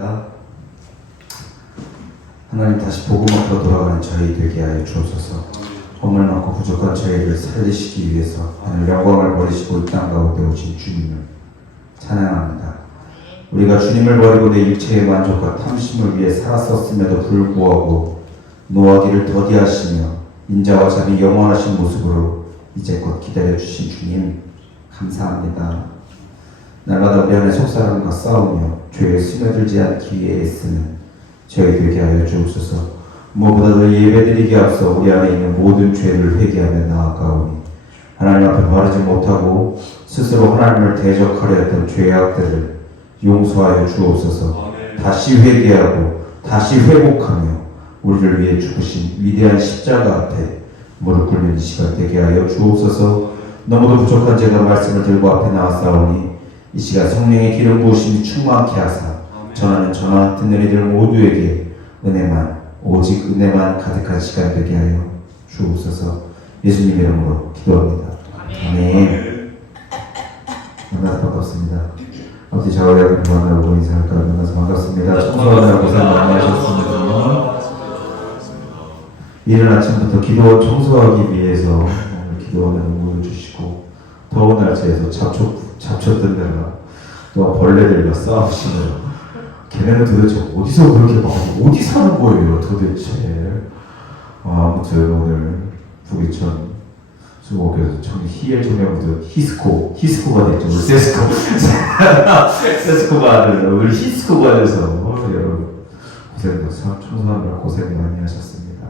기도합니다. 하나님, 다시 복음 앞으로 돌아가는 저희 되게 하여 주옵소서. 허물 많고 부족한 저희를 살리시기 위해서 하늘 영광을 버리시고 이 땅 가운데 오신 주님을 찬양합니다. 우리가 주님을 버리고 내 육체의 만족과 탐심을 위해 살았었음에도 불구하고 노하기를 더디하시며 인자와 잠이 영원하신 모습으로 이제껏 기다려주신 주님 감사합니다. 날마다 우리 안에 속사람과 싸우며 죄에 스며들지 않기 위해 애쓰는 저희 되게 하여 주옵소서. 무엇보다도 예배드리기 앞서 우리 안에 있는 모든 죄를 회개하며 나아가오니 하나님 앞에 바르지 못하고 스스로 하나님을 대적하려 했던 죄악들을 용서하여 주옵소서. 다시 회개하고 다시 회복하며 우리를 위해 죽으신 위대한 십자가 앞에 무릎 꿇는 이 시간 되게 하여 주옵소서. 너무도 부족한 제가 말씀을 들고 앞에 나왔사오니 이 시간 성령의 기름 부으심이 충만케 하사 전하는 전화 듣는 이들 모두에게 은혜만 오직 은혜만 가득한 시간 되게 하여 주옵소서. 예수님 이름으로 기도합니다. 아멘. 만나서 반갑습니다. 아버지 좌우야를 만나고 인사할까 만나서 반갑습니다. 청소하느라 고생 많이 하셨습니다. 이른 아침부터 기도 청소하기 위해서 오늘 기도하는 응원을 주시고 더운 날씨에서 잡초 뜬다가 또 벌레들과 싸우시네요. 걔네는 도대체 어디서 그렇게 많이 어디 사는 거예요 도대체. 아무튼 오늘 북이천 수목에서 히엘 청년부터 히스코가 됐죠. 세스코가 우리 히스코가 돼서 여러분 청소하느라 고생 많이 하셨습니다.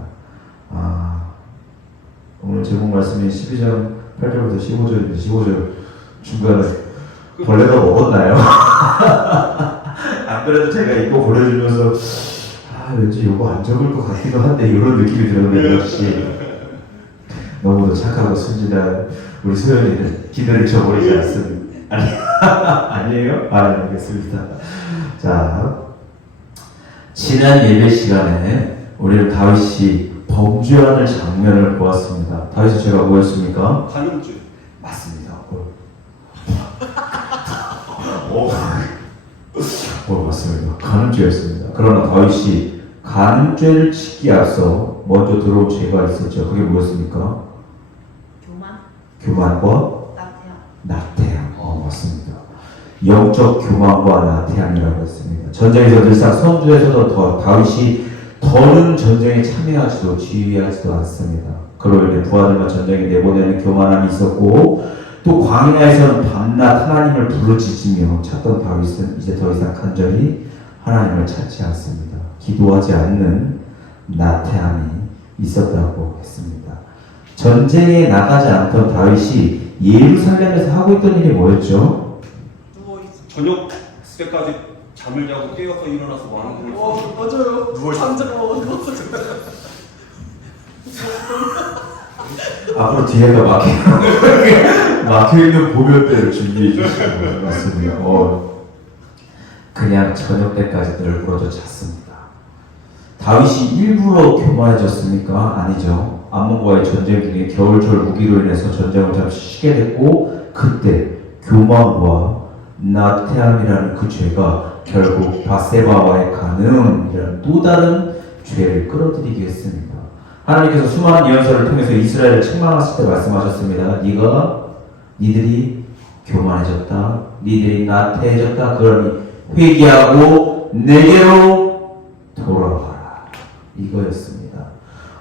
오늘 제목 말씀이 12장 8절부터 15절인데 15절 중간에 벌레가 먹었나요? 안 그래도 제가 이거 보내주면서 왠지 이거 안 적을 것 같기도 한데 이런 느낌이 들었는데 역시 너무도 착하고 순진한 우리 소연이는 기대를 저버리지 않습니다. 아니에요? 알겠습니다. 자, 지난 예배 시간에 우리는 다윗이 범죄하는 장면을 보았습니다. 다윗이 제가 뭐였습니까? 간음죄. 맞습니다. 맞습니다. 간음죄였습니다. 그러나 다윗이 간음죄를 짓기 앞서 먼저 들어온 죄가 있었죠. 그게 뭐였습니까? 교만과 나태함. 맞습니다. 영적 교만과 나태함이라고 했습니다. 전쟁에서 늘상 선주에서도 다윗이 더는 전쟁에 참여하지도 지휘하지도 않습니다. 그로 인해 부하들과 전쟁에 내보내는 교만함이 있었고 또 광야에서는 밤낮 하나님을 부르짖으며 찾던 다윗은 이제 더 이상 간절히 하나님을 찾지 않습니다. 기도하지 않는 나태함이 있었다고 했습니다. 전쟁에 나가지 않던 다윗이 예루살렘에서 하고 있던 일이 뭐였죠? 저녁 때까지 잠을 자고 깨어서 일어나서 많은 걸 맞아요. 누워 잠자고 앞으로 뒤에가 막혀있는 보면대를 준비해 주시고 맞습니다. 그냥 저녁 때까지 널브러져 잤습니다. 다윗이 일부러 교만해졌습니까? 아니죠. 암몬과의 전쟁 중에 겨울철 우기로 인해서 전쟁을 잠시 쉬게 됐고 그때 교만과 나태함이라는 그 죄가 결국 바세바와의 간음이라는 또 다른 죄를 끌어들이게 했습니다. 하나님께서 수많은 예언서를 통해서 이스라엘을 책망하실 때 말씀하셨습니다. 니들이 교만해졌다. 니들이 나태해졌다. 그러니 회개하고 내게로 돌아와라. 이거였습니다.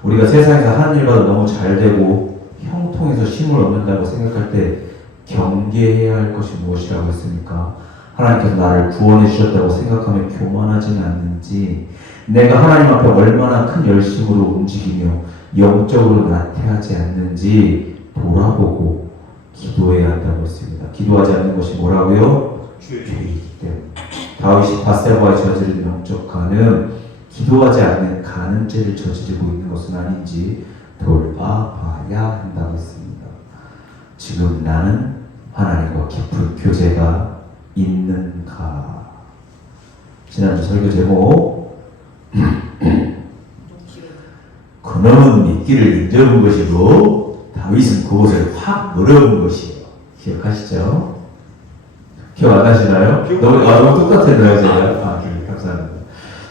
우리가 세상에서 하는 일과도 너무 잘 되고 형통해서 쉼을 얻는다고 생각할 때 경계해야 할 것이 무엇이라고 했습니까? 하나님께서 나를 구원해 주셨다고 생각하며 교만하지는 않는지 내가 하나님 앞에 얼마나 큰 열심으로 움직이며 영적으로 나태하지 않는지 돌아보고 기도해야 한다고 했습니다. 기도하지 않는 것이 뭐라고요? 죄이기 때문에. 다윗이 바세바에 저지른 영적 간음, 기도하지 않는 간음죄를 저지르고 있는 것은 아닌지 돌아봐야 한다고 했습니다. 지금 나는 하나님과 깊은 교제가 있는가? 지난주 설교 제목 그놈은 미끼를 던져본 것이고 다윗은 그곳을 확 물어본 것이에요. 기억하시죠? 기억 안 나시나요? 너무 똑같았나요 제가? 감사합니다.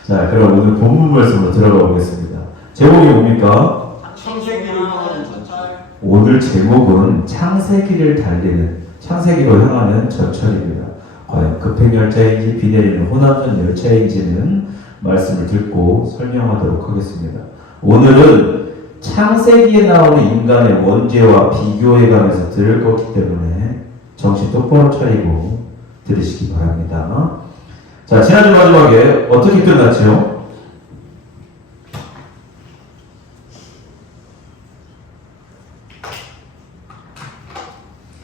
자, 그럼 오늘 본문 말씀으로 들어가 보겠습니다. 제목이 뭡니까? 창세기를 향하는 전철. 오늘 제목은 창세기를 달리는, 창세기로 향하는 전철입니다. 과연 급행열차인지 비 내리는 호남선 열차인지는 말씀을 듣고 설명하도록 하겠습니다. 오늘은 창세기에 나오는 인간의 원죄와 비교해가면서 들을 거기 때문에 정신 똑바로 차리고 들으시기 바랍니다. 자, 지난주 마지막에 어떻게 끝났죠?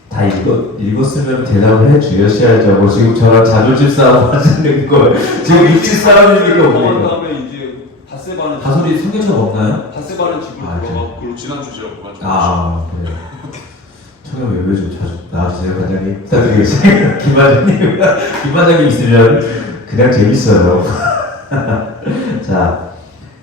다 읽었으면 대답을 해주셔야죠. 뭐 지금 저랑 자존심 싸움 하시는 걸 지금 육지 싸움이니까 그런 뭡니까? 다음에 이제 바세바는 다솔이 성경책 없나요? 바세바는 집으로 아, 돌아가고 그리고 지난 주제로 가지고 아, 그래요. 청년 외배 좀 자주 나와주세요, 관장님. 부탁드리겠습니다. 김반장님 있으면 그냥 재밌어요. 자,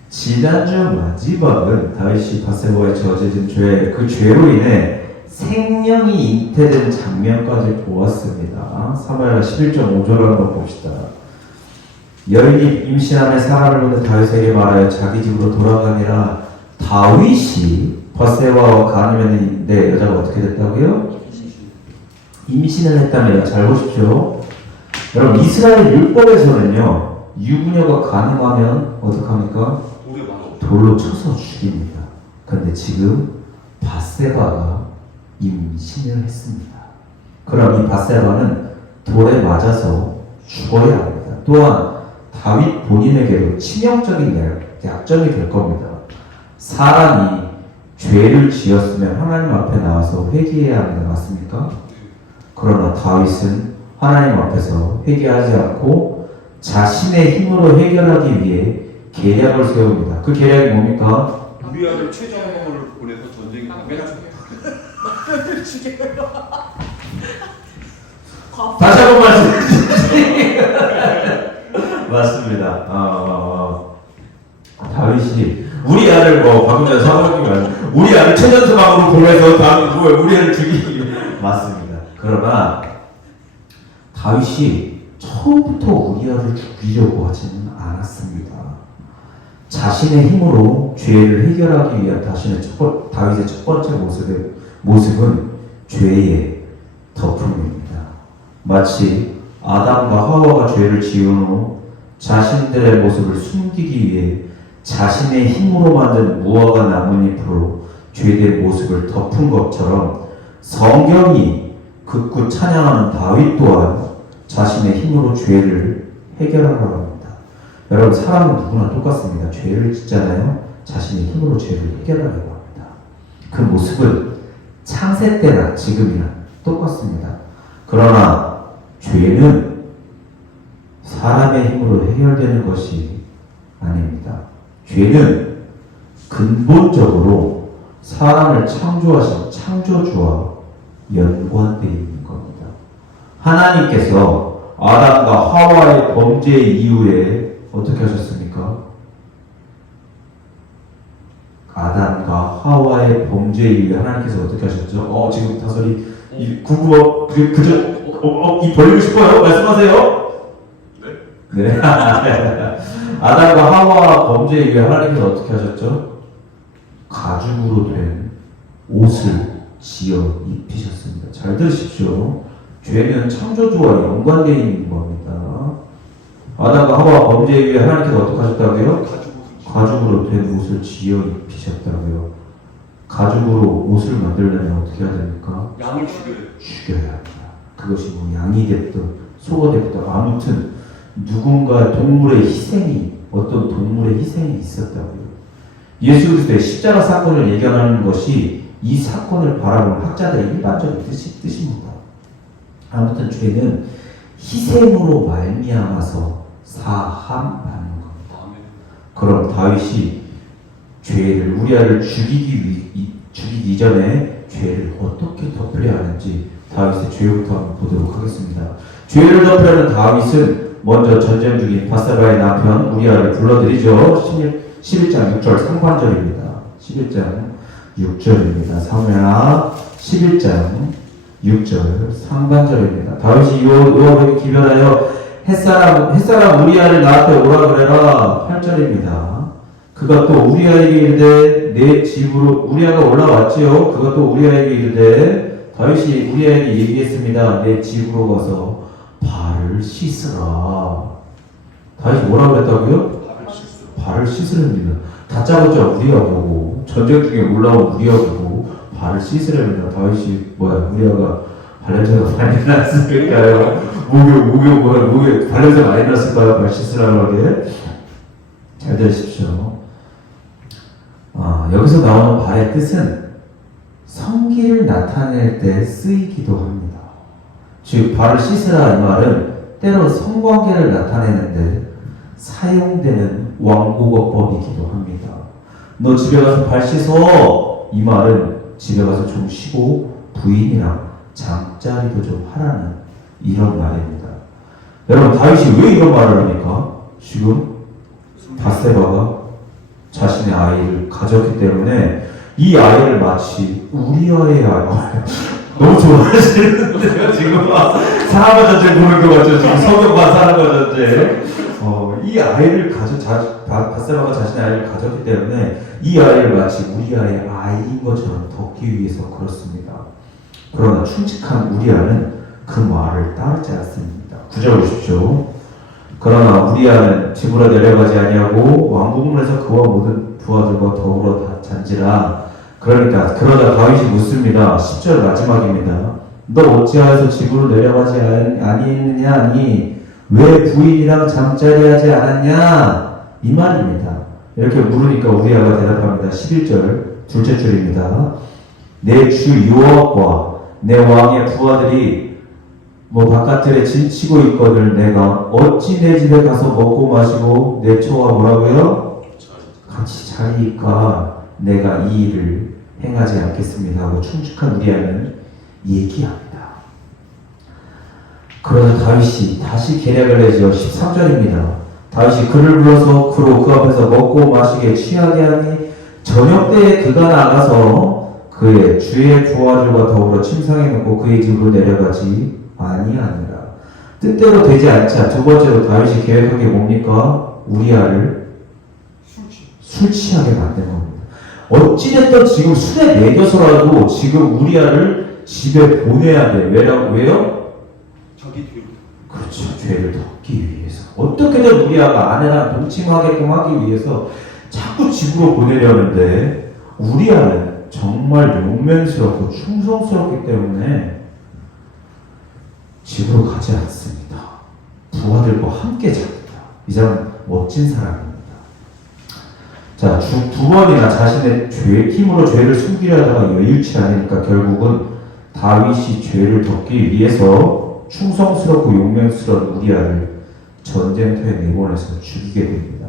지난주 마지막은 다윗이 바세바에 저지른 죄, 그 죄로 인해 생명이 잉태된 장면까지 보았습니다. 사무엘하 11장 5절을 한번 봅시다. 여인이 임신함에 사람을 보는 다윗에게 말하여 자기 집으로 돌아가니라. 다윗이 바세바와 간음했는데 여자가 어떻게 됐다고요? 임신을 했답니다. 잘 보십시오. 여러분, 이스라엘 율법에서는요, 유부녀가 간음하면 어떡합니까? 돌에 맞아. 돌로 쳐서 죽입니다. 그런데 지금 바세바가 임신을 했습니다. 그럼 이 바세바는 돌에 맞아서 죽어야 합니다. 또한 다윗 본인에게도 치명적인 약점이 될 겁니다. 사람이 죄를 지었으면 하나님 앞에 나와서 회개해야 합니다. 맞습니까? 그러나 다윗은 하나님 앞에서 회개하지 않고 자신의 힘으로 해결하기 위해 계략을 세웁니다. 그 계략이 뭡니까? 우리 아들 최정범을 보내서 전쟁에 빼앗겨. 다시 한번 말씀해주세요. 맞습니다. 다윗이 우리 아들 방금 전에 사모님이 말씀 우리 아들 최전수방으로 보내서 다윗 우리 아들 죽이기 맞습니다. 그러나 다윗이 처음부터 우리아를 죽이려고 하지는 않았습니다. 자신의 힘으로 죄를 해결하기 위한 다윗의 첫 번째 모습은 죄의 덮음입니다. 마치 아담과 하와가 죄를 지은 후 자신들의 모습을 숨기기 위해 자신의 힘으로 만든 무화과 나뭇잎으로 죄의 모습을 덮은 것처럼 성경이 극구 찬양하는 다윗 또한 자신의 힘으로 죄를 해결하라고 합니다. 여러분, 사람은 누구나 똑같습니다. 죄를 짓잖아요. 자신의 힘으로 죄를 해결하려고 합니다. 그 모습은 창세 때나 지금이나 똑같습니다. 그러나 죄는 사람의 힘으로 해결되는 것이 아닙니다. 죄는 근본적으로 사람을 창조하신 창조주와 연관되어 있는 겁니다. 하나님께서 아담과 하와의 범죄 이후에 어떻게 하셨습니까? 아담과 하와의 범죄 이후에 하나님께서 어떻게 하셨죠? 지금 다솔이 이 벌리고 싶어요? 말씀하세요. 네. 아담과 하와 범죄 이후에 하나님께서 어떻게 하셨죠? 가죽으로 된 옷을 지어 입히셨습니다. 잘 들으십시오. 죄는 창조주와 연관되어 있는 겁니다. 아담과 하와 범죄 이후에 하나님께서 어떻게 하셨다고요? 가죽으로 된 옷을 지어 입히셨다고요. 가죽으로 옷을 만들려면 어떻게 해야 됩니까? 양을 죽여야 합니다. 그것이 뭐 양이 됐든 소가 됐든 아무튼 누군가 동물의 희생이 어떤 동물의 희생이 있었다고요. 예수 그리스도의 십자가 사건을 예견하는 것이 이 사건을 바라보는 학자들의 일반적인 뜻입니다. 아무튼 죄는 희생으로 말미암아서 사함받는 겁니다. 그럼 다윗이 죄를 우리아를 죽이기 이전에 죄를 어떻게 덮으려 하는지 다윗의 죄부터 한번 보도록 하겠습니다. 죄를 덮으려는 다윗은 먼저 전쟁 중인 바세바의 남편 우리아를 불러들이죠. 11장 6절 상반절입니다. 11장 6절입니다. 사무엘하 11장 6절 상반절입니다. 다윗이 요압에게 기변하여 햇사람 우리아를 나한테 오라 그래라. 8절입니다. 그가 또 우리아에게 이르되 내 집으로 우리아가 올라왔지요. 그가 또 우리아에게 이르되 다윗이 우리아에게 얘기했습니다. 내 집으로 가서 발을 씻으라. 다윗이 뭐라고 했다고요? 발을 씻으랍니다. 다짜고짜 우리아 보고 전쟁 중에 올라온 우리아 보고 발을 씻으랍니다. 다윗이 우리아가 발냄새가 많이 났을까요? 목에 발냄새 많이 났을까요? 발 씻으라고 하게. 잘 들으십시오. 여기서 나오는 발의 뜻은 성기를 나타낼 때 쓰이기도 합니다. 즉 발을 씻으라 이 말은 때로 성관계를 나타내는데 사용되는 왕국어법이기도 합니다. 너 집에 가서 발 씻어 이 말은 집에 가서 좀 쉬고 부인이랑 잠자리도 좀 하라는 이런 말입니다. 여러분 다윗이 왜 이런 말을 합니까? 지금 바세바가 자신의 아이를 가졌기 때문에 이 아이를 마치 우리아의 아이 너무 좋아하시는데요. 지금 사람과 전쟁 보는 것 같죠. 지금 성경과 사람과 전쟁. 이 아이를 바세바가 자신의 아이를 가졌기 때문에 이 아이를 마치 우리아의 아이인 것처럼 덮기 위해서 그렇습니다. 그러나 충직한 우리아는 그 말을 따르지 않습니다. 9절 보십시오. 그러나 우리아는 집으로 내려가지 아니하고 왕궁문에서 그와 모든 부하들과 더불어 잔지라. 그러다 다윗이 묻습니다. 10절 마지막입니다. 너 어찌하여서 집으로 내려가지 아니했느냐 하니 왜 부인이랑 잠자리하지 않았냐 이 말입니다. 이렇게 물으니까 우리아가 대답합니다. 11절 둘째 줄입니다. 내 주 여호와과 내 왕의 부하들이 바깥들에 진치고 있거늘 내가 어찌 내 집에 가서 먹고 마시고 내 처와 뭐라고요? 같이 자리이까 내가 이 일을 행하지 않겠습니다 하고 충직한 우리아는 얘기합니다. 그러자 다윗이 다시 계략을 내죠. 13절입니다. 다윗이 그를 불러서 그로 그 앞에서 먹고 마시게 취하게 하니 저녁 때에 그가 나가서 그의 주의 부하들과 더불어 침상에 놓고 그의 집으로 내려가지 아니하니라. 뜻대로 되지 않자 두 번째로 다윗이 계획한 게 뭡니까? 우리아를 술 취하게 만든 겁니다. 어찌됐든 지금 술에 매겨서라도 지금 우리아를 집에 보내야 돼. 왜요? 자기 뒤로. 그렇죠. 죄를 덮기 위해서. 어떻게든 우리아가 아내랑 동침하게끔 하기 위해서 자꾸 집으로 보내려는데 우리아는 정말 용맹스럽고 충성스럽기 때문에 집으로 가지 않습니다. 부하들과 함께 잡니다. 이 사람 멋진 사람입니다. 자, 두 번이나 자신의 힘으로 죄를 숨기려 하다가 여유치 않으니까 결국은 다윗이 죄를 덮기 위해서 충성스럽고 용맹스러운 우리아를 전쟁터에 내보내서 죽이게 됩니다.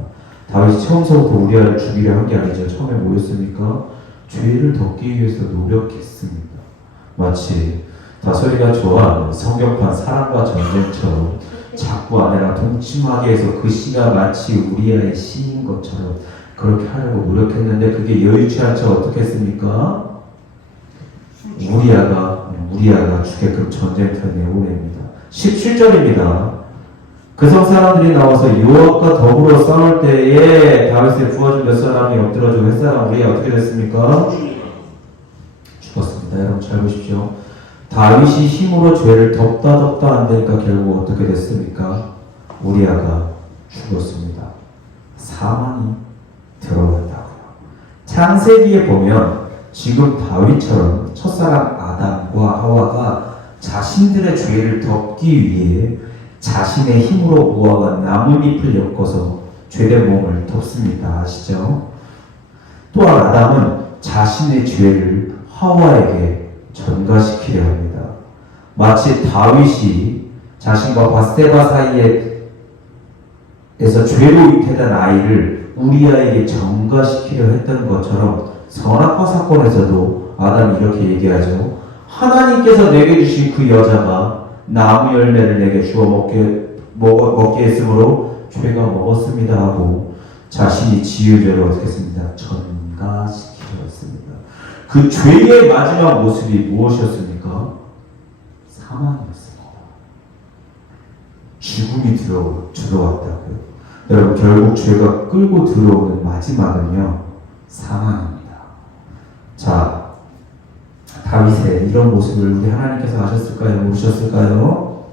다윗이 처음서부터 우리아를 죽이려 한 게 아니죠. 처음에 뭐였습니까? 죄를 덮기 위해서 노력했습니다. 마치 다솔이가 좋아하는 성경판 사랑과 전쟁처럼 자꾸 아내랑 동침하게 해서 그 시가 마치 우리아의 시인 것처럼 그렇게 하려고 노력했는데 그게 여의치 않자 어떻게 했습니까? 우리아가 주게끔 전쟁터에 내보냅니다. 17절입니다. 그 성 사람들이 나와서 요압과 더불어 싸울 때에 다윗의 부하중 몇 사람이 엎드러져 햇사람 우리아 어떻게 됐습니까? 죽었습니다. 여러분 잘 보십시오. 다윗이 힘으로 죄를 덮다 안 되니까 결국 어떻게 됐습니까? 우리아가 죽었습니다. 사망이 들어갔다고요. 창세기에 보면 지금 다윗처럼 첫사람 아담과 하와가 자신들의 죄를 덮기 위해 자신의 힘으로 모아간 나뭇잎을 엮어서 죄된 몸을 덮습니다. 아시죠? 또한 아담은 자신의 죄를 하와에게 전가시키려 합니다. 마치 다윗이 자신과 바세바 사이에서 죄로 잉태된 아이를 우리아에게 전가시키려 했던 것처럼 선악과 사건에서도 아담이 이렇게 얘기하죠. 하나님께서 내게 주신 그 여자가 나무 열매를 내게 주어 먹게 했으므로 죄가 먹었습니다 하고 자신이 지은 죄를 어떻게 했습니다? 전가시키었습니다. 그 죄의 마지막 모습이 무엇이었습니까? 사망이었습니다. 죽음이 들어왔다고요. 여러분, 결국 죄가 끌고 들어오는 마지막은요, 사망입니다. 자, 다윗의 이런 모습을 우리 하나님께서 아셨을까요? 모르셨을까요?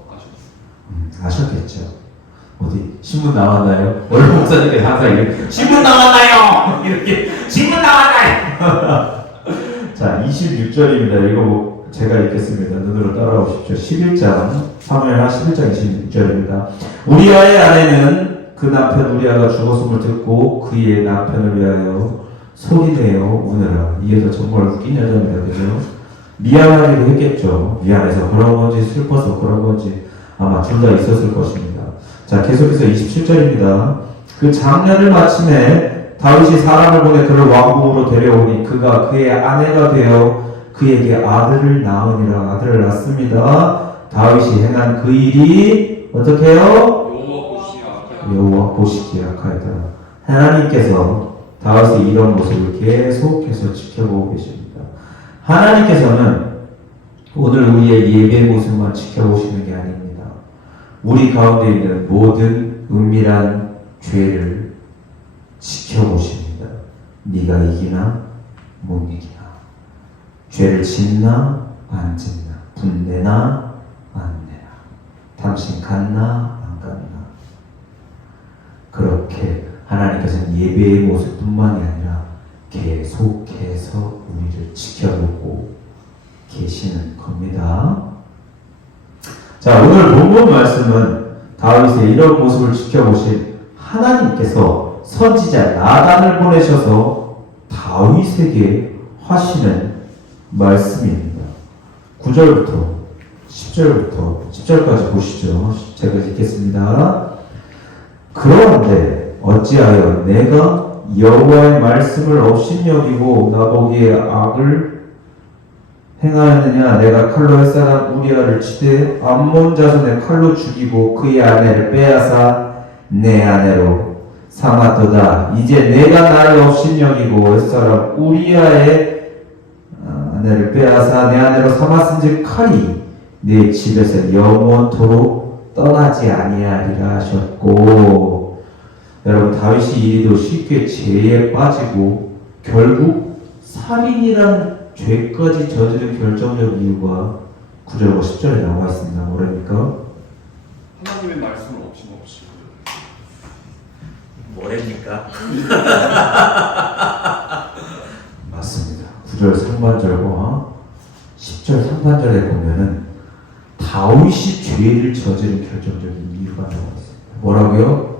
아셨겠죠. 어디 신문 나왔나요? 원래 목사님께서 항상 이렇게 신문 나왔나요? 이렇게 신문 나왔나요? 자, 26절입니다. 이거 제가 읽겠습니다. 눈으로 따라오십시오. 11장 사무엘하 11장 26절입니다. 우리아의 아내는 그 남편 우리아가 죽었음을 듣고 그의 남편을 위하여 소리내어 우느라. 이게 정말 웃긴 여자입니다. 그죠? 미안하기도 했겠죠. 미안해서 그런 건지 슬퍼서 그런 건지 아마 둘 다 있었을 것입니다. 자, 계속해서 27절입니다. 그 장년을 마침에 다윗이 사람을 보내 그를 왕궁으로 데려오니 그가 그의 아내가 되어 그에게 아들을 낳으니라. 아들을 낳습니다. 다윗이 행한 그 일이 어떻게 해요? 여호와 보시기에 악하였다. 하나님께서 다윗의 이런 모습을 계속해서 지켜보고 계십니다. 하나님께서는 오늘 우리의 예배의 모습만 지켜보시는 게 아닙니다. 우리 가운데 있는 모든 은밀한 죄를 지켜보십니다. 네가 이기나 못 이기나, 죄를 짓나 안 짓나, 분내나 안 내나, 당신 갔나 안 갔나. 그렇게 하나님께서는 예배의 모습뿐만이 아니라 계속해서 우리를 지켜보고 계시는 겁니다. 자, 오늘 본문 말씀은 다윗의 이런 모습을 지켜보신 하나님께서 선지자 나단을 보내셔서 다윗에게 하시는 말씀입니다. 9절부터 10절까지 보시죠. 제가 읽겠습니다. 그런데 어찌하여 내가 여호와의 말씀을 업신여기고 나보기에 악을 행하였느냐. 내가 칼로 햇사람 우리아를 치되 암몬 자손의 칼로 죽이고 그의 아내를 빼앗아 내 아내로 삼았도다. 이제 내가 나를 업신여기고 햇사람 우리아의 아내를 빼앗아 내 아내로 삼았은즉 칼이 내 집에서 영원토록 떠나지 아니하리라 하셨고. 여러분, 다윗이 이리도 쉽게 죄에 빠지고 결국 살인이라는 죄까지 저지른 결정적 이유가 9절과 10절에 나와 있습니다. 뭐랍니까? 하나님의 말씀을 없이 뭐랍니까? 맞습니다. 9절 상반절과 10절 상반절에 보면은 다윗이 죄를 저지른 결정적인 이유가 나와 있습니다. 뭐라고요?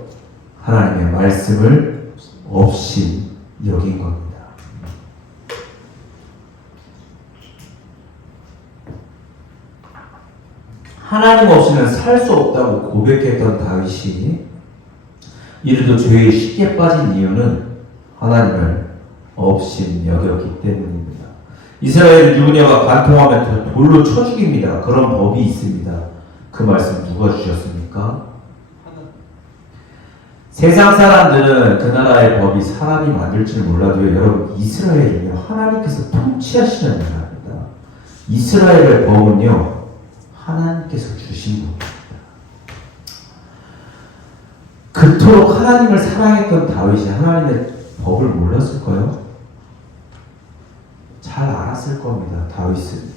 하나님의 말씀을 없이 여긴 겁니다. 하나님 없이는 살 수 없다고 고백했던 다윗이 이르도 죄에 쉽게 빠진 이유는 하나님을 없이 여겼기 때문입니다. 이스라엘은 유부녀가 간통하면 돌로 쳐 죽입니다. 그런 법이 있습니다. 그 말씀 누가 주셨습니까? 세상 사람들은 그 나라의 법이 사람이 만들 줄 몰라도요, 여러분, 이스라엘은요 하나님께서 통치하시는 나라입니다. 이스라엘의 법은요 하나님께서 주신 겁니다. 그토록 하나님을 사랑했던 다윗이 하나님의 법을 몰랐을까요? 잘 알았을 겁니다. 다윗은.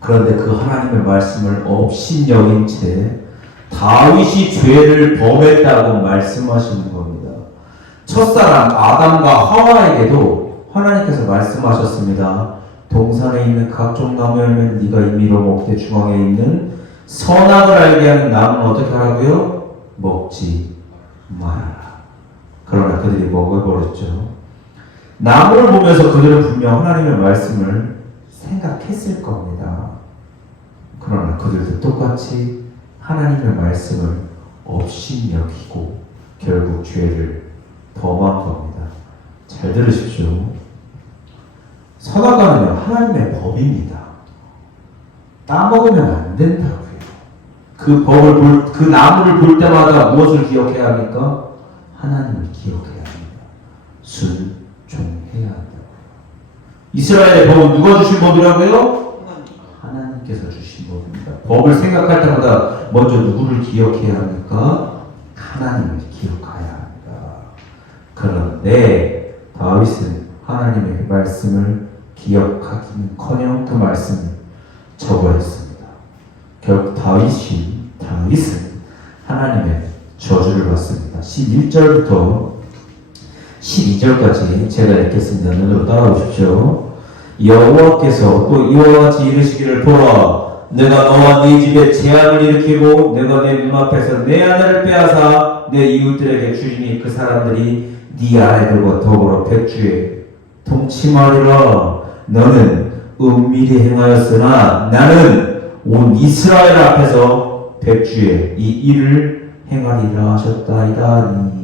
그런데 그 하나님의 말씀을 업신여긴 채 다윗이 죄를 범했다고 말씀하시는 겁니다. 첫사람 아담과 하와에게도 하나님께서 말씀하셨습니다. 동산에 있는 각종 나무 열매는 네가 임의로 먹되 중앙에 있는 선악을 알게 하는 나무는 어떻게 하라고요? 먹지 말아라. 그러나 그들이 먹어버렸죠. 나무를 보면서 그들은 분명 하나님의 말씀을 생각했을 겁니다. 그러나 그들도 똑같이 하나님의 말씀을 없이 여기고 결국 죄를 범한 겁니다. 잘 들으십시오. 선악과는요 하나님의 법입니다. 따먹으면 안 된다고요. 그 법을 그 나무를 볼 때마다 무엇을 기억해야 합니까? 하나님을 기억해야 합니다. 순종해야 한다고요. 이스라엘의 법은 누가 주신 법이라고요? 하나님께서 하나님께서 주신 법입니다. 법을 생각할 때마다 먼저 누구를 기억해야 합니까? 하나님을 기억해야 합니다. 그런데 다윗은 하나님의 말씀을 기억하기는커녕 그 말씀을 저버렸습니다. 결국 다윗은 하나님의 저주를 받습니다. 11절부터 12절까지 제가 읽겠습니다. 눈으로 따라오십시오. 여호와께서 또 이와 같이 이르시기를 보라, 내가 너와 네 집에 재앙을 일으키고 내가 내 눈앞에서 내 아내를 빼앗아 내 이웃들에게 주리니 그 사람들이 네 아내들과 더불어 백주에 동침하리라. 너는 은밀히 행하였으나 나는 온 이스라엘 앞에서 백주에 이 일을 행하리라 하셨다이다.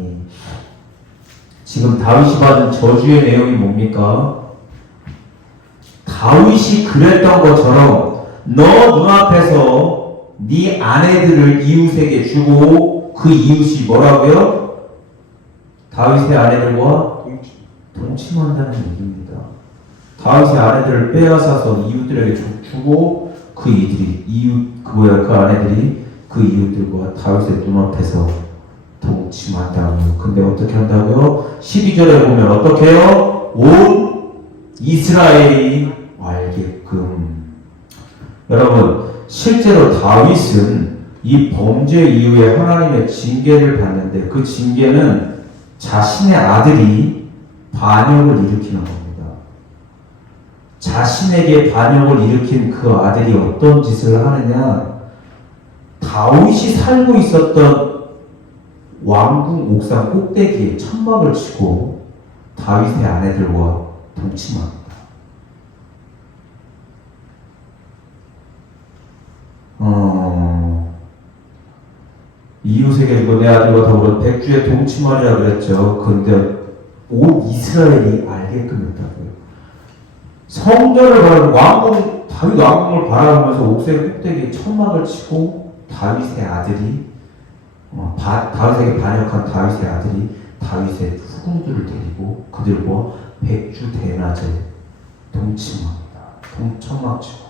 지금 다윗이 받은 저주의 내용이 뭡니까? 다윗이 그랬던 것처럼 너 눈앞에서 네 아내들을 이웃에게 주고 그 이웃이 뭐라고요? 다윗의 아내들과 동침한다는 얘기입니다. 다윗의 아내들을 빼앗아서 이웃들에게 주고 그 아내들이 그 이웃들과 다윗의 눈앞에서 동침한다고요. 근데 어떻게 한다고요? 12절에 보면 어떻게 해요? 온 이스라엘이 알게끔. 여러분, 실제로 다윗은 이 범죄 이후에 하나님의 징계를 받는데 그 징계는 자신의 아들이 반역을 일으키는 겁니다. 자신에게 반역을 일으킨 그 아들이 어떤 짓을 하느냐? 다윗이 살고 있었던 왕궁 옥상 꼭대기에 천막을 치고 다윗의 아내들과 동침합니다. 이웃에게 주고 내 아들과 더불어 백주에 동침하리라 그랬죠. 그런데 온 이스라엘이 알게끔 했다고요. 성전을 바라보고 다윗 왕궁을 바라보면서 옥색 꼭대기에 천막을 치고 다윗의 아들이 다윗에게 반역한 다윗의 아들이 다윗의 후궁들을 데리고 그들과 백주 대낮에 동침합니다. 천막치고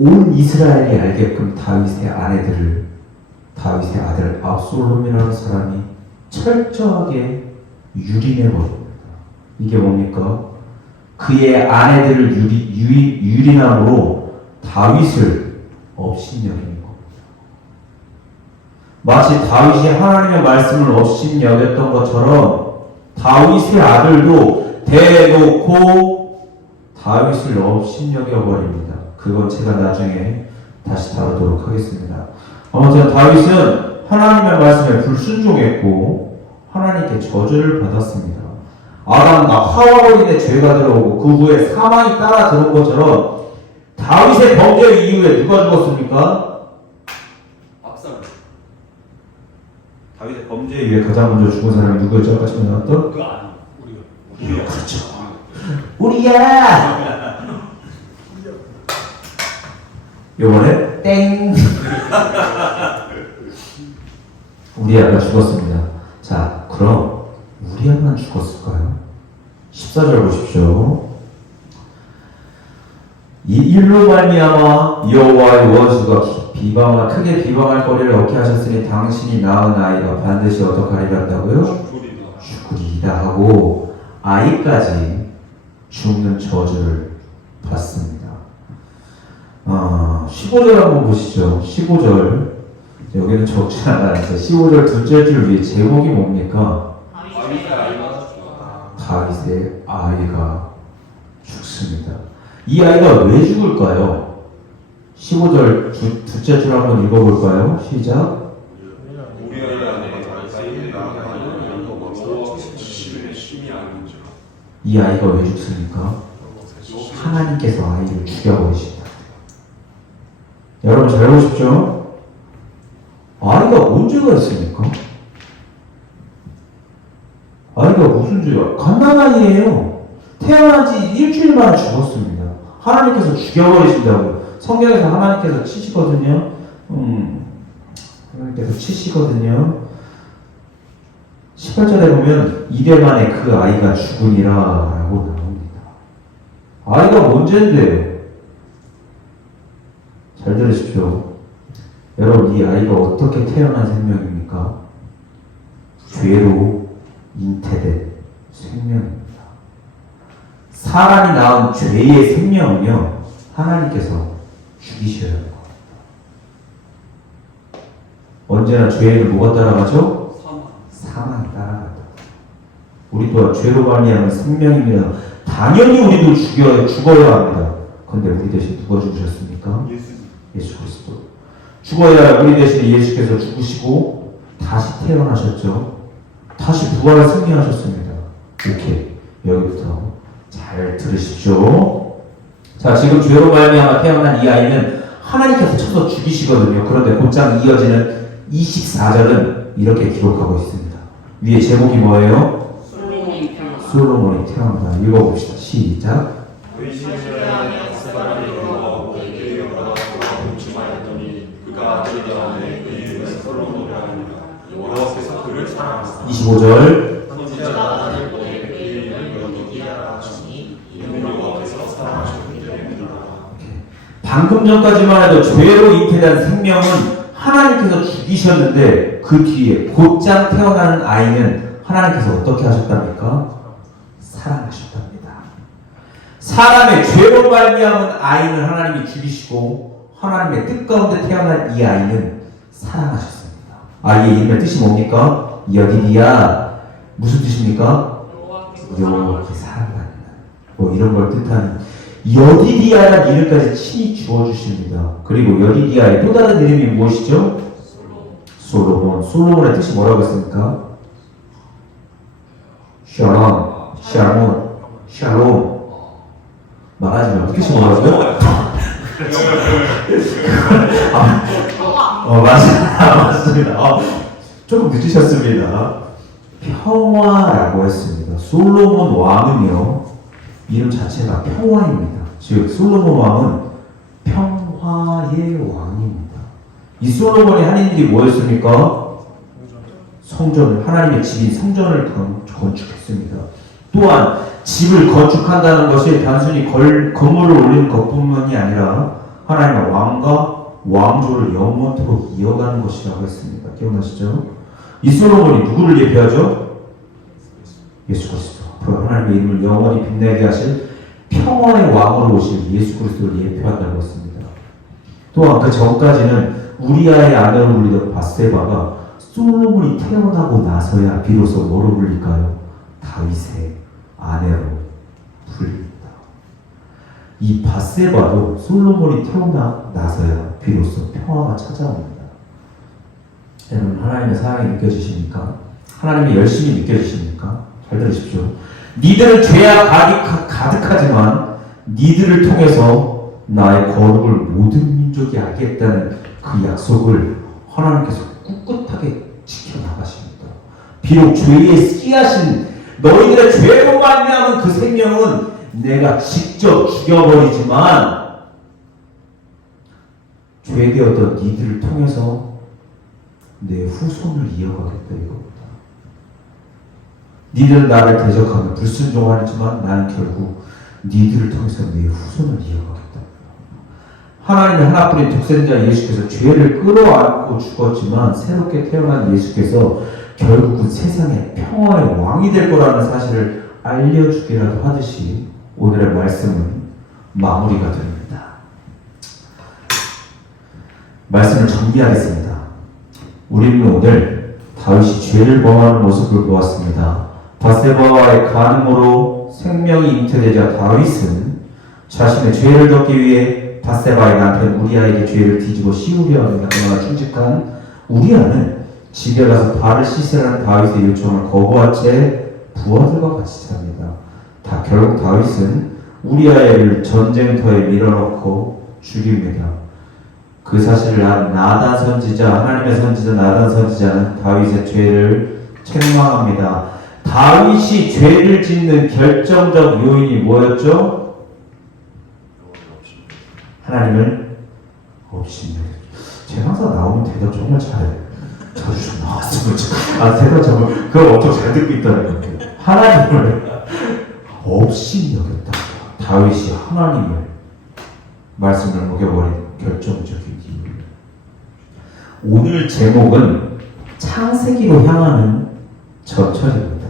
온 이스라엘이 알게끔 다윗의 아들 압살롬이라는 사람이 철저하게 유린해버립니다. 이게 뭡니까? 그의 아내들을 유린함으로 다윗을 업신여기는 겁니다. 마치 다윗이 하나님의 말씀을 업신여겼던 것처럼 다윗의 아들도 대놓고 다윗을 업신여겨버립니다. 그건 제가 나중에 다시 다루도록 하겠습니다. 아무튼 다윗은 하나님의 말씀에 불순종했고 하나님께 저주를 받았습니다. 아담과 하와거린의 죄가 들어오고 그 후에 사망이 따라 들어온 것처럼 다윗의 범죄 이후에 누가 죽었습니까? 압살롬. 다윗의 범죄 이후에 가장 먼저 죽은 사람이 누구였죠? 아까 전에 나왔던? 그거 우리가. 그렇죠. 우리야! 요번에 땡! 우리야가 죽었습니다. 자, 그럼 우리야만 죽었을까요? 14절 보십시오. 이 일로 말미암아 여호와의 원수가 크게 비방할 거리를 얻게 하셨으니 당신이 낳은 아이가 반드시 어떡하리라 한다고요? 죽으리라 하고 아이까지 죽는 저주를 받습니다. 15절 한번 보시죠. 15절 여기는 적지 않았는데 15절 둘째 줄 위에 제목이 뭡니까? 다윗의 아이가 죽습니다. 이 아이가 왜 죽을까요? 15절 둘째 줄 한번 읽어볼까요? 시작. 이 아이가 왜 죽습니까? 하나님께서 아이를 죽여버리신다. 여러분 잘 보십시오. 아이가 뭔 죄가 있습니까? 아이가 무슨 죄가? 갓난아이예요. 태어난 지 일주일 만에 죽었습니다. 하나님께서 죽여버리신다고. 성경에서 하나님께서 치시거든요. 하나님께서 치시거든요. 18절에 보면 이래 만에 그 아이가 죽으니라 라고 나옵니다. 아이가 문제인데. 잘 들으십시오. 여러분, 이 아이가 어떻게 태어난 생명입니까? 죄로 잉태된 생명입니다. 사람이 낳은 죄의 생명은요, 하나님께서 죽이셔야 합니다. 언제나 죄에는 뭐가 따라가죠? 사망이 따라간다. 우리 또한 죄로 말미암은 생명입니다. 당연히 우리도 죽어야 합니다. 그런데 우리 대신 누가 죽으셨습니까? 예수 그리스도. 죽어야 우리 대신 예수께서 죽으시고 다시 태어나셨죠. 다시 부활을 승리하셨습니다. 오케이, 여기부터 잘 들으십시오. 자, 지금 죄로 말미암아 태어난 이 아이는 하나님께서 쳐서 죽이시거든요. 그런데 곧장 이어지는 24절은 이렇게 기록하고 있습니다. 위에 제목이 뭐예요? 솔로몬이 태어난다. 읽어봅시다. 시작. 그가 아들이 되었네. 그 이름은 솔로몬이라 하니라. 여호와께서 그를 사랑하사 25절. 선지자가 아들 보내 그 이름을 여호와라 하시니 이는 여호와께서 사랑하셨기 때문이라. 방금 전까지만 해도 죄로 잉태된 생명은 하나님께서 죽이셨는데 그 뒤에 곧장 태어나는 아이는 하나님께서 어떻게 하셨답니까? 사랑하셨답니다. 사람의 죄로 말미암은 아이는 하나님이 죽이시고 하나님의 뜻 가운데 태어난 이 아이는 사랑하셨습니다. 아이의 이름의 뜻이 뭡니까? 여디디야. 무슨 뜻입니까? 여호와께 사랑받는. 뭐 이런 걸 뜻하는 여디디아라는 이름까지 친히 주어주십니다. 그리고 여디디아의 또 다른 이름이 무엇이죠? 솔로몬. 솔로몬의 뜻이 뭐라고 했습니까? 샬롬, 샬몬, 샬롬. 말하지 말고 뜻이 뭐라고요? 맞습니다. 조금 늦으셨습니다. 평화라고 했습니다. 솔로몬 왕은요, 이름 자체가 평화입니다. 즉, 솔로몬 왕은 평화의 왕입니다. 이 솔로몬이 한 일이 뭐였습니까? 성전을, 하나님의 집인 성전을 건축했습니다. 또한 집을 건축한다는 것이 단순히 건물을 올리는 것뿐만이 아니라 하나님의 왕과 왕조를 영원토록 이어가는 것이라고 했습니다. 기억나시죠? 이 솔로몬이 누구를 예표하죠? 예수 그리스도. 앞으로 하나님의 이름을 영원히 빛나게 하실 평화의 왕으로 오실 예수 그리스도를 예표한다고 했습니다. 또한 그 전까지는 우리아의 아내로 불리던 바세바가 솔로몬이 태어나고 나서야 비로소 뭐로 불릴까요? 다윗의 아내로 불립니다. 이 바세바도 솔로몬이 태어나 나서야 비로소 평화가 찾아옵니다. 여러분, 하나님의 사랑이 느껴지십니까? 하나님의 열심이 느껴지십니까? 잘 들으십시오. 니들은 죄악 가득하지만 니들을 통해서 나의 거룩을 모든 민족이 알겠다는 그 약속을 하나님께서 꿋꿋하게 지켜나가십니다. 비록 죄에 씨앗인 너희들의 죄로 말미암은 그 생명은 내가 직접 죽여버리지만 죄되었던 니들을 통해서 내 후손을 이어가겠다 이겁니다. 니들은 나를 대적하며 불순종하지만 나는 결국 니들을 통해서 내 후손을 이어가겠다. 하나님의 하나뿐인 독생자 예수께서 죄를 끌어안고 죽었지만 새롭게 태어난 예수께서 결국은 세상의 평화의 왕이 될 거라는 사실을 알려주기라도 하듯이 오늘의 말씀은 마무리가 됩니다. 말씀을 정리하겠습니다. 우리는 오늘 다윗이 죄를 범하는 모습을 보았습니다. 바세바와의 간음으로 생명이 잉태되자 다윗은 자신의 죄를 덮기 위해 바세바의 남편 우리아에게 죄를 뒤집어 씌우려 합니다. 그러나 충직한 우리아는 집에 가서 발을 씻으라는 다윗의 요청을 거부한 채 부하들과 같이 잡니다. 결국 다윗은 우리아를 전쟁터에 밀어넣고 죽입니다. 그 사실을 안 나단 선지자, 하나님의 선지자 나단 선지자는 다윗의 죄를 책망합니다. 다윗이 죄를 짓는 결정적 요인이 뭐였죠? 하나님을 없이는. 제가 항상 나오는 대답 정말 자주 좀 나왔으면 대답 정말 그걸 엄청 잘 듣고 있다는 거예요. 하나님을 없이 여겼다. 다윗이 하나님의 말씀을 먹여버린 결정적인 이유. 오늘 제목은 창세기로 향하는 전철입니다.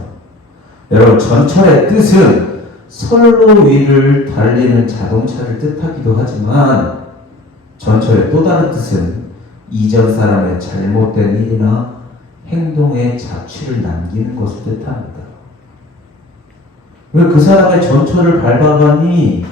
여러분, 전철의 뜻은 선로 위를 달리는 자동차를 뜻하기도 하지만 전철의 또 다른 뜻은 이전 사람의 잘못된 일이나 행동에 자취를 남기는 것을 뜻합니다. 왜 그 사람의 전철을 밟아가니?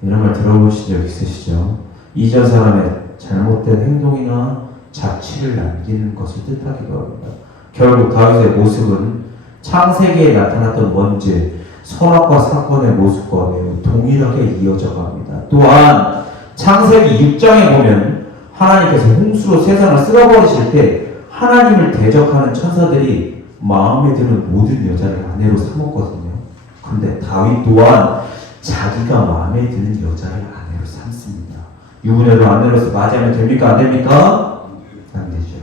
이런 말 들어보신 적 있으시죠? 이전 사람의 잘못된 행동이나 자취를 남기는 것을 뜻하기도 합니다. 결국 다윗의 모습은 창세기에 나타났던 원죄, 선악과 사건의 모습과 매우 동일하게 이어져 갑니다. 또한 창세기 6장에 보면 하나님께서 홍수로 세상을 쓸어버리실 때 하나님을 대적하는 천사들이 마음에 드는 모든 여자를 아내로 삼았거든요. 근데 다윗 또한 자기가 마음에 드는 여자를 아내로 삼습니다. 유부녀를 아내로서 맞이하면 됩니까? 안 됩니까? 안 되죠.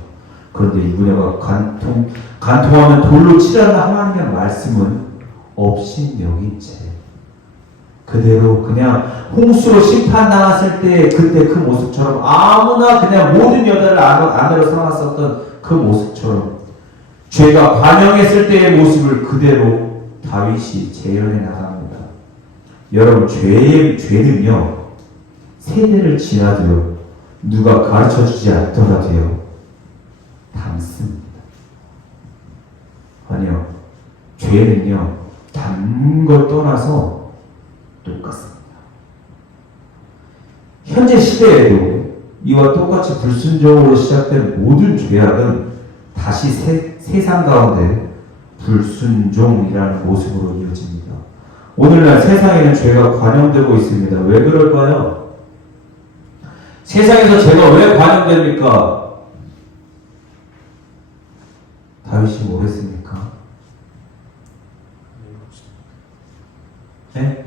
그런데 유부녀가 간통하면 돌로 치라는 하나님의 말씀은 업신여긴 채 그대로 그냥 홍수로 심판당했을 때 그때 그 모습처럼 아무나 그냥 모든 여자를 아내로 삼았었던 그 모습처럼 죄가 반영했을 때의 모습을 그대로 다윗이 재현해 나갑니다. 여러분, 죄는요 세대를 지나도요 누가 가르쳐주지 않더라도요 닮습니다. 아니요, 죄는요 닮는 걸 떠나서 똑같습니다. 현재 시대에도 이와 똑같이 불순종으로 시작된 모든 죄악은 다시 세상 가운데 불순종이라는 모습으로 이어집니다. 오늘날 세상에는 죄가 관영되고 있습니다. 왜 그럴까요? 세상에서 죄가 왜 관영됩니까? 다윗이 뭘 했습니까? 네?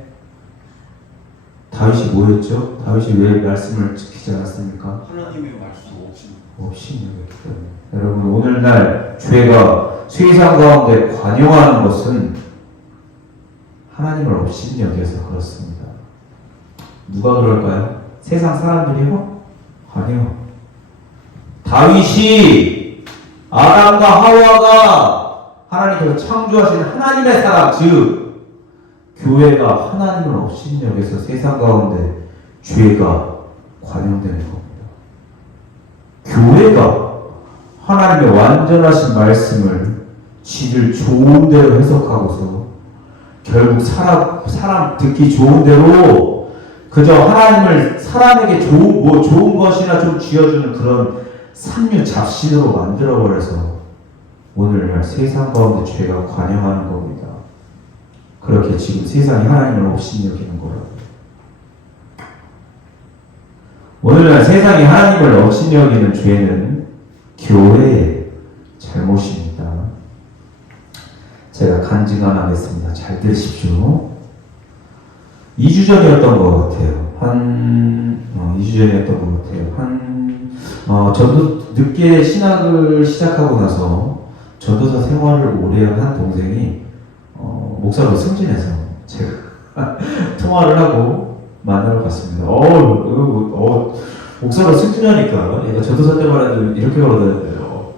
다윗이 뭐 했죠? 다윗이 왜 말씀을 지키지 않았습니까? 하나님의 말씀 없이 업신여겼기 때문에. 여러분, 오늘날 죄가 세상 가운데 관용하는 것은 하나님을 업신여겨서 그렇습니다. 누가 그럴까요? 세상 사람들이요? 아니요. 다윗이 아담과 하와가 하나님께서 창조하신 하나님의 사람, 즉 교회가 하나님을 업신여겨서 세상 가운데 죄가 관용되는 겁니다. 교회가 하나님의 완전하신 말씀을 지들 좋은 대로 해석하고서 결국 사람 듣기 좋은 대로 그저 하나님을 사람에게 좋은 것이나 좀 쥐어주는 그런 삼류 잡신으로 만들어버려서 오늘날 세상 가운데 죄가 관영하는 겁니다. 그렇게 지금 세상이 하나님을 업신여기는 거라고. 오늘날 세상이 하나님을 업신여기는 죄는 교회의 잘못입니다. 제가 간증하겠습니다. 잘 들으십시오. 2주 전이었던 것 같아요. 2주 전이었던 것 같아요. 저도 늦게 신학을 시작하고 나서 전도사 생활을 오래 한 동생이 목사로 승진해서 제가 통화를 하고 만나러 갔습니다. 목사로 승진하니까 얘가 전도사 때만 해도 이렇게 걸어다녔대요.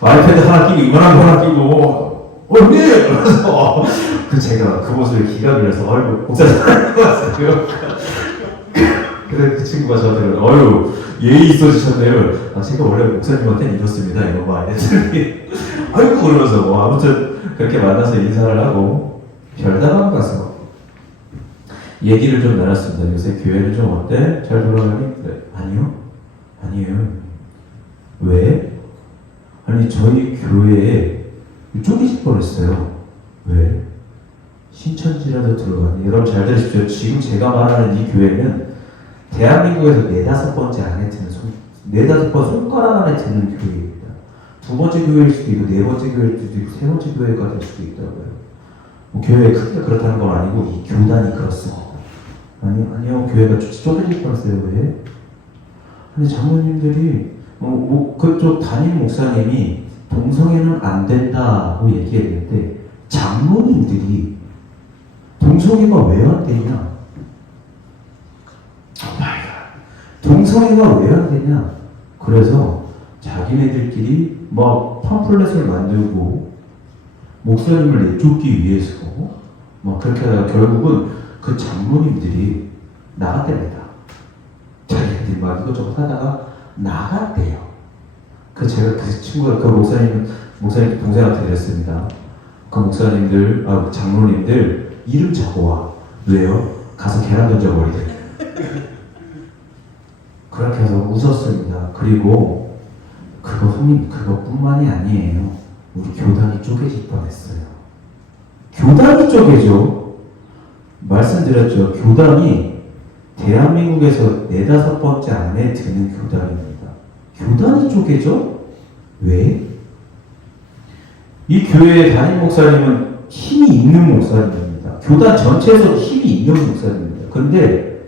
아이패드 하나 끼고 이만한 거 하나 끼고 언니! 그래서 제가 그 모습에 기가 밀려서 목사 잘하는 것 같아요. 그래 그 친구가 저한테 예의 있어지셨네요. 제가 원래 목사님한테는 이렇습니다. 이거 봐. 아이고 그러면서 아무튼 그렇게 만나서 인사를 하고 별다방 가서 얘기를 좀 나눴습니다. 요새 교회는 좀 어때? 잘 돌아가니? 네. 아니요. 왜? 아니 저희 교회에 쪼개질 뻔했어요. 왜? 신천지라도 들어가니? 여러분 잘 들으십시오. 지금 제가 말하는 이 교회는 대한민국에서 4-5번째 안에 드는 4-5번 손가락 안에 드는 교회입니다. 2번째 교회일 수도 있고 4번째 교회일 수도 있고 3번째 교회가 될 수도 있더라고요. 교회의 크기가 그렇다는 건 아니고 이 교단이 그렇습니다. 아니요 교회가 쪼개질 뻔했어요. 왜? 근데 장로님들이 그쪽 담임 목사님이 동성애는 안 된다고 얘기했는데 장로님들이 동성애가 왜 안 되냐? 동성애가 왜 안 되냐? 그래서 자기네들끼리 막 팜플렛을 만들고 목사님을 내쫓기 위해서 막 그렇게 하다가 결국은 그 장로님들이 나갔답니다. 자기네들이 막 이것저것 하다가 나갔대요. 제가 그 친구가, 그 목사님 동생한테 그랬습니다. 그 목사님들, 그 장로님들 이름 적어와. 왜요? 가서 계란 던져버리래. 그렇게 해서 웃었습니다. 그리고 그것뿐만이 아니에요. 우리 교단이 쪼개질 뻔했어요. 교단이 쪼개죠. 말씀드렸죠. 교단이 대한민국에서 4-5번째 안에 드는 교단입니다. 교단이 쪼개죠? 왜? 이 교회의 담임 목사님은 힘이 있는 목사님입니다. 교단 전체에서도 힘이 있는 목사님입니다. 근데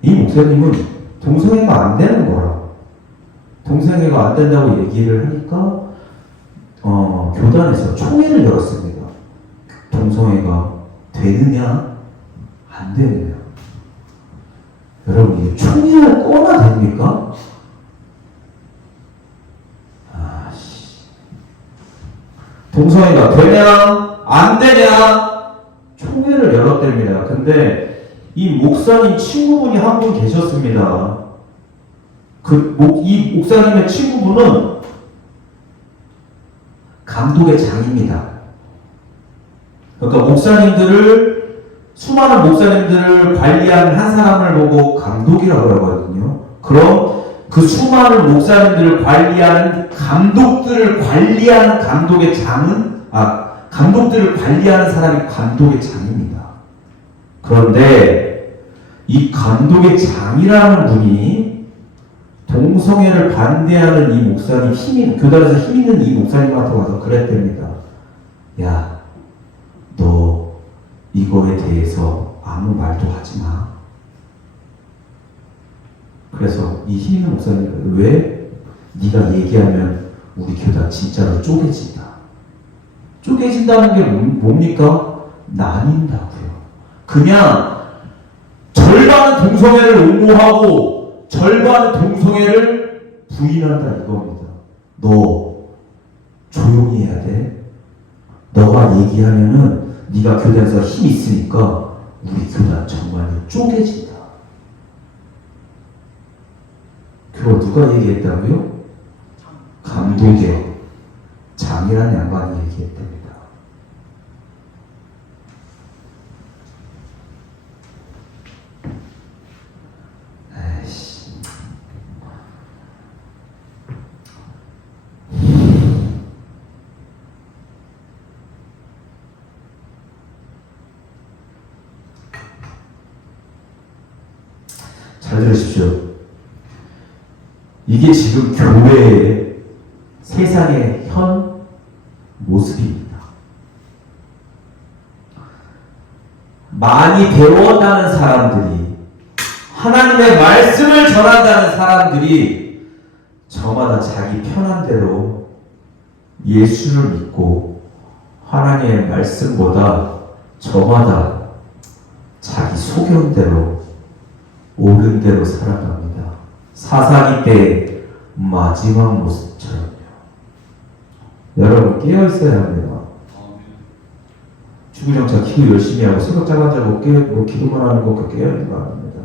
이 목사님은 동성애가 안 되는 거라. 동성애가 안 된다고 얘기를 하니까 교단에서 총회를 열었습니다. 동성애가 되느냐 안 되느냐. 여러분, 이게 총회를 꺼나 됩니까? 동성애가 되냐 안 되냐 총회를 열었답니다. 근데 이 목사님 친구분이 한 분 계셨습니다. 이 목사님의 친구분은 감독의 장입니다. 그러니까 수많은 목사님들을 관리하는 한 사람을 보고 감독이라고 하거든요. 그럼 그 수많은 목사님들을 관리하는 감독들을 관리하는 감독의 장은, 감독들을 관리하는 사람이 감독의 장입니다. 그런데 이 감독의 장이라는 분이 동성애를 반대하는 이 목사님, 교단에서 힘 있는 이 목사님한테 와서 그랬답니다. 야, 너 이거에 대해서 아무 말도 하지 마. 그래서 이 힘 있는 목사님은 왜? 네가 얘기하면 우리 교단 진짜로 쪼개진다. 쪼개진다는 게 뭡니까? 나뉜다고요. 그냥 절반은 동성애를 옹호하고 절반은 동성애를 부인한다 이겁니다. 너 조용히 해야 돼. 너가 얘기하면은 네가 교단에서 힘이 있으니까 우리 교단 정말 쪼개진다. 그걸 누가 얘기했다고요? 감독의 장이라는 양반이 얘기했답니다. 에이씨. 잘 들으십시오. 이게 지금 교회의 세상의 현 모습입니다. 많이 배웠다는 사람들이, 하나님의 말씀을 전한다는 사람들이 저마다 자기 편한 대로 예수를 믿고 하나님의 말씀보다 저마다 자기 속여온 대로 옳은 대로 살아갑니다. 사사기 때 마지막 모습처럼요. 여러분 깨어있어야 합니다. 주구장창 기도 열심히 하고 새벽 자고 기도만 하는 거 깨어있는 거 아닙니다.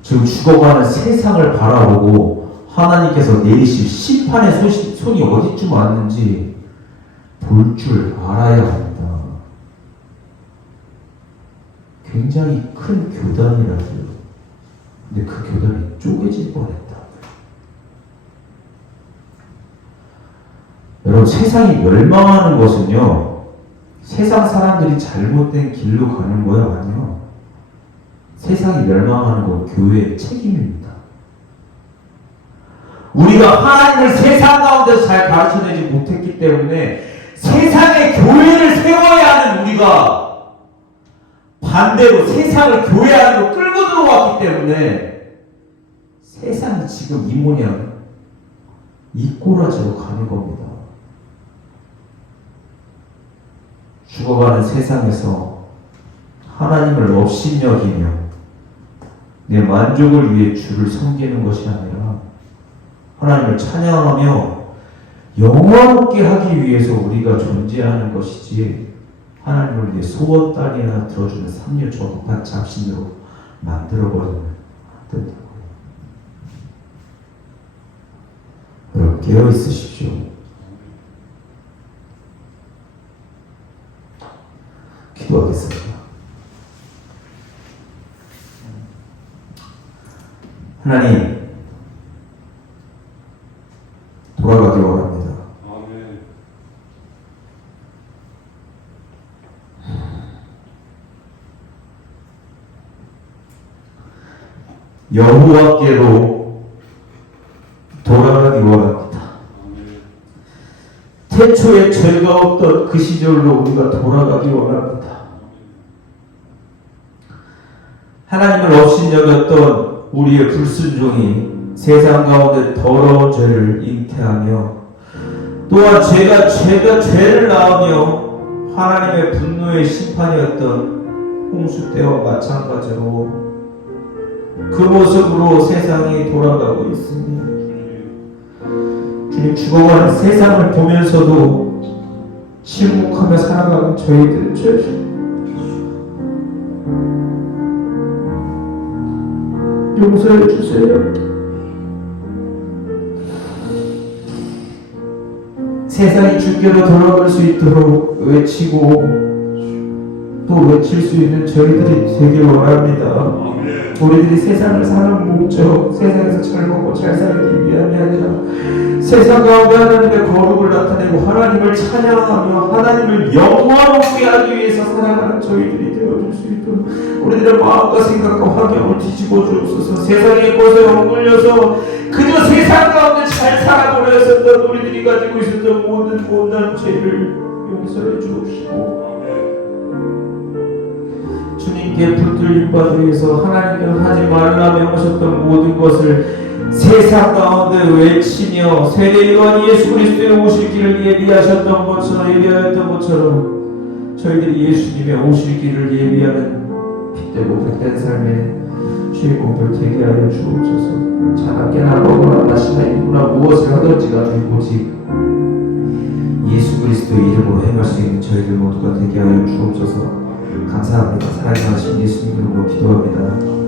지금 죽어가는 세상을 바라보고 하나님께서 내리실 심판의 손이 어디쯤 왔는지 볼 줄 알아야 합니다. 굉장히 큰 교단이라서요. 근데 그 교단이 쪼개질 뻔했다. 여러분, 세상이 멸망하는 것은요, 세상 사람들이 잘못된 길로 가는 거야? 아니요. 세상이 멸망하는 건 교회의 책임입니다. 우리가 하나님을 세상 가운데서 잘 가르쳐내지 못했기 때문에 세상의 교회를 세워야 하는 우리가 반대로 세상을 교회 안으로 끌고 들어왔기 때문에 세상이 지금 이 모양, 이 꼬라지로 가는 겁니다. 죽어가는 세상에서 하나님을 업신여기며 내 만족을 위해 주를 섬기는 것이 아니라 하나님을 찬양하며 영화롭게 하기 위해서 우리가 존재하는 것이지 하나님을 위해 소원단이나 들어주는 삼류 조급한 잡신으로 만들어버리면 안 된다고요. 여러분 깨어있으십시오. 기도하겠습니다. 하나님, 돌아가기 원합니다. 아멘. 여호와께로 돌아가기 원합니다. 아멘. 태초에 죄가 없던 그 시절로 우리가 돌아가기 원합니다. 하나님을 업신여겼던 우리의 불순종이 세상 가운데 더러운 죄를 잉태하며 또한 죄를 낳으며 하나님의 분노의 심판이었던 홍수 때와 마찬가지로 그 모습으로 세상이 돌아가고 있습니다. 주님, 죽어가는 세상을 보면서도 침묵하며 살아가는 저희들 죄 용서해 주세요. 세상이 주께로 돌아갈 수 있도록 외치고 또 외칠 수 있는 저희들이 되길 원합니다. 아멘. 우리들이 세상을 사는 목적, 세상에서 잘 먹고 잘 살기 위함이 아니라 세상 가운데 하나님의 거룩을 나타내고 하나님을 찬양하며 하나님을 영화롭게 하기 위해서 살아가는 저희들이 되어줄 수 있도록 우리들의 마음과 생각과 환경을 뒤집어 주옵소서. 세상의 것에 엉글려서 그저 세상 가운데 잘 살아보려 했었던 우리들이 가지고 있었던 모든 못난 죄를 용서해 주옵시고 주님께 붙들림 받기 위해서 하나님께서 하지 말라 명하셨던 모든 것을 세상 가운데 외치며 세례요한 예수 그리스도의 오실 길을 예비하셨던 것처럼 예비하였던 것처럼 저희들이 예수님의 오실 길을 예비하는 핏되고 복된 삶의 주인공들 되게 하여 주옵소서. 자나깨나 먹으나 마시나 입으나 무엇을 하든지 간에 오직 예수 그리스도의 이름으로 행할 수 있는 저희들 모두가 되게 하여 주옵소서. 감사합니다. 살아계신 예수님 이름으로 기도합니다.